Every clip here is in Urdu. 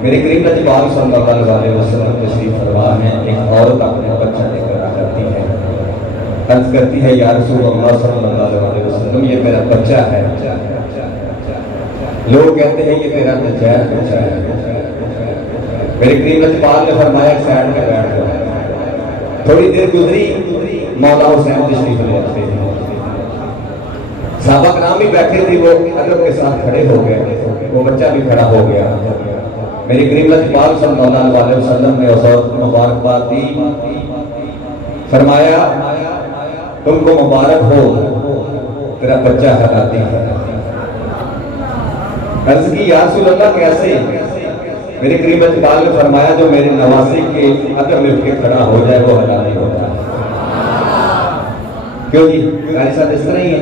میرے قریب نجبال صلی اللہ علیہ وسلم تشریف فرما ہے. ایک عورت اپنے بچہ لے کر کرتی ہے، عرض کرتی ہے یا رسول اللہ صلی اللہ علیہ وسلم یہ میرا بچہ ہے. لوگ کہتے ہیں یہ میرا نجائز بچہ ہے. میرے قریب نجبال نے فرمایا سائڈ میں بیٹھ جاؤ. تھوڑی دیر گزری، مولا حسین تشریف لے آتے ہیں. صحابہ کرام بھی بیٹھے تھے، وہ ادب کے ساتھ کھڑے ہو گئے، وہ بچہ بھی کھڑا ہو گیا. میری قریب نجبال صلی اللہ علیہ وسلم نے اس عورت کو مبارکباد دی، فرمایا تم کو مبارک ہو، تیرا بچہ حلالی ہے. عرض کی یا رسول اللہ کیسے؟ میرے قریب نجبال نے فرمایا جو میرے نواسے کے ادب میں اٹھ کے کھڑا ہو جائے وہ حلالی ہوتا ہے. کیوں جی ہمارے ساتھ اس طرح ہی ہے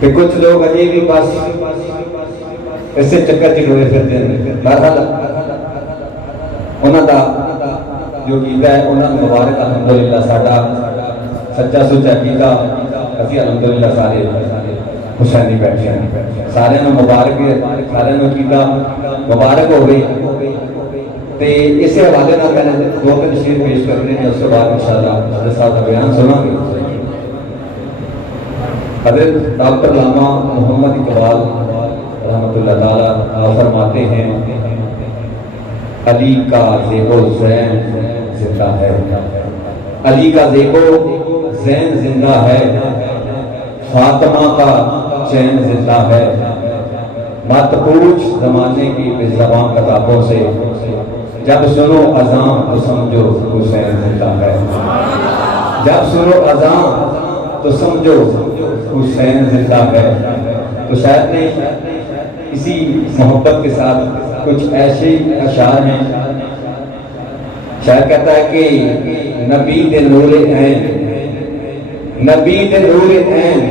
کہ کچھ لوگ ابھی بھی بس ایسے چکر چکرے پھرتے ہیں. بہرحال انہوں کا جو کیتا ہے انہوں نے مبارک الحمدللہ ساڈا سچا سچا کیتا. اسی الحمدللہ سارے حسینی بیٹھے ہیں، سارے نے مبارک سارے نے کیتا مبارک ہو گئی. تے اسی حوالے نال میں نے دو تین شعر پیش کرنے ہیں، اس کے بعد انشاءاللہ حضرت صاحب کا بیان سنا گے. حضرت ڈاکٹر علامہ محمد اقبال رحمۃ اللہ تعالیٰ فرماتے ہیں علی کا زیب و زین زندہ ہے، علی کا زیب و زین زندہ ہے، فاطمہ کا چین زندہ ہے. مت پوچھ زمانے کی بے زبان کتابوں سے، جب سنو اذان تو سمجھو حسین زندہ ہے. جب سنو اذان تو سمجھو حسین زندہ ہے. تو شاید نے اسی محبت کے ساتھ کچھ ایسے اشعار ہیں. شاید کہتا ہے کہ نبی دے نور عین، نبی دے نور عین،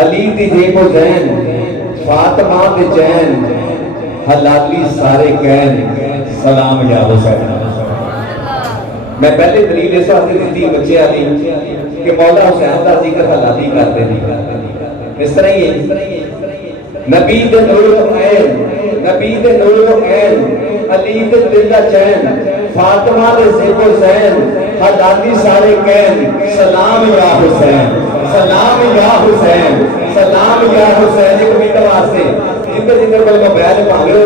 علی دی زیب و زین، فاطمہ دے چین، حلالی سارے کین، سلام یا حسین. میں پہلے دلیل اس واسطے دیتی بچے والی کہ مولا حسین کا ذکر حلالی کرتے نہیں. اس طرح ہی ہے نبی دے نور عین، نبی دے نور عین، علی دے دل دا چین، فاطمہ دے زیب و زین، حلالی سارے کین، سلام یا حسین، سلام یا حسین، سلام یا حسین. ایک میٹر واسطے جن کوئی موبائل پانگے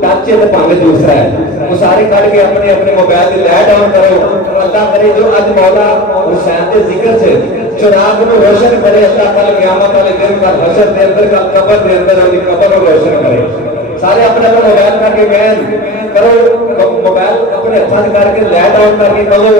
ٹچ ہے پانگے دوسرا ہے، وہ سارے کٹ کے اپنے اپنے موبائل کی لائٹ آن کرو. اللہ کرے جو اج مولا حسین کے ذکر سے چراغ کو روشن کرے، اللہ کل قیامت والے دن کا حشر دے اندر کا قبر دے اندر ان کی قبر کو روشن کرے. سارے اپنے اپنے موبائل کر کے بیان کرو، موبائل اپنے ہاتھ کر کے لائٹ آن کر کے کہو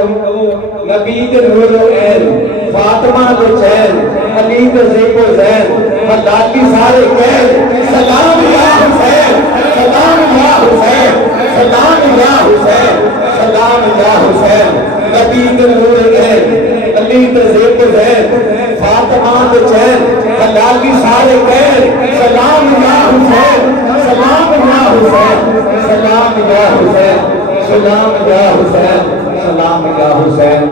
نبی دے نور عین، فاطمہ دے چین، علی دے زیب و زین، حلالی سارے کین، سلام یا حسین، سلام یا حسین، سلام یا حسین، سلام یا حسین. نبی دے نور عین، علی دے زیب و زین، فاطمہ دے چین، حلالی سارے کین، سلام یا حسین، سلام یا حسین، سلام یا حسین، سلام یا حسین، سلام یا حسین.